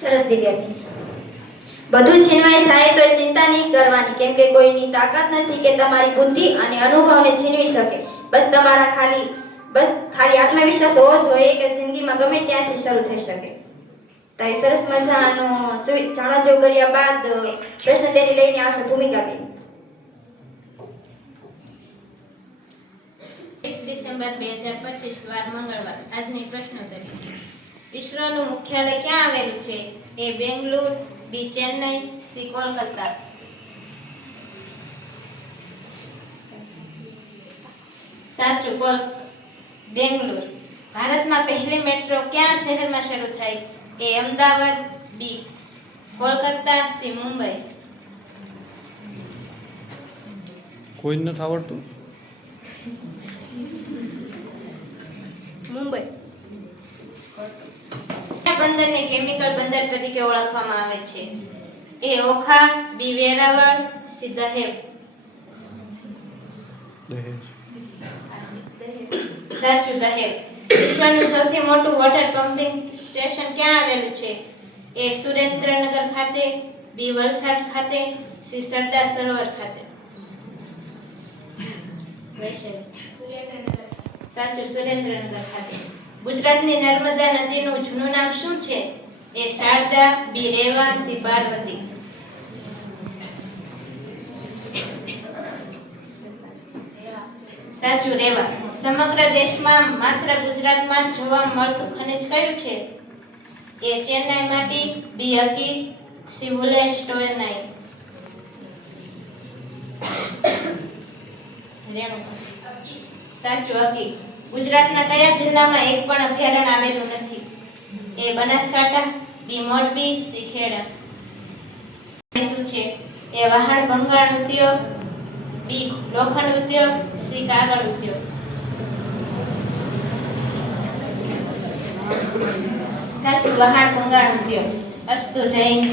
સરસ દિવ્યાબેન. બધું છીનવાઈ જાય તો ચિંતા નહીં કરવાની, કેમ કે કોઈની તાકાત નથી કે તમારી બુદ્ધિ અને અનુભવને છીનવી શકે. બસ ખાલી આત્મવિશ્વાસ હોવો જોઈએ કે જિંદગીમાં ગમે ત્યાંથી શરૂ થઈ શકે. તો એ સરસ મજાનો જાણવા જેવું કર્યા બાદ પ્રશ્ન તેની લઈને આવશે ભૂમિકાબેન. 20 ડિસેમ્બર 2025 વાર મંગળવાર. આજની પ્રશ્નોત્તરી. ઇસરોનું મુખ્યાલય ક્યાં આવેલું છે? એ બેંગ્લોર, બી ચેન્નઈ, સી કોલકાતા. સાચું, બેંગ્લોર. ભારતમાં પહેલી મેટ્રો ક્યાં શહેરમાં શરૂ થઈ? એ અમદાવાદ, બી કોલકાતા, સી મુંબઈ. કોઈ નથી આવડતું. મુંબઈ. બંદરને કેમિકલ બંદર તરીકે ઓળખવામાં આવે છે? એ ઓખા, બી વેરાવળ, સી દહેજ. સાચું, દહેજ. વિશ્વનું સૌથી મોટું વોટર પમ્પિંગ સ્ટેશન ક્યાં આવેલું છે? એ સુરેન્દ્રનગર ખાતે, બી વલસાડ ખાતે, સી સરદાર સરોવર ખાતે. સાચું, સુરેન્દ્રનગર ખાતે. ગુજરાતની નર્મદા નદીનું જૂનું નામ શું છે? એ શારદા, બી રેવા, સી પાર્વતી. સાચું, રેવા. સમગ્ર દેશમાં માત્ર ગુજરાતમાં જ જોવા મળતું ખનિજ કયું છે? એ ચેન્નાઈ માટી, બી હકી, સી વુલેસ્ટોનાઇટ. સાચું, હકી. ગુજરાતના કયા જિલ્લામાં એક પણ અભયારણ્ય આવેલું નથી? એ બનાસકાંઠા, બી મોરબી, સી ખેડા. છે એ વાહન ભંગાણ ઉદ્યોગ, બી લોખંડ ઉદ્યોગ, સી કાગળ ઉદ્યોગ. સાચું, વાહન ભંગાણ ઉદ્યોગ. અસ્તુ, જય હિન્દ.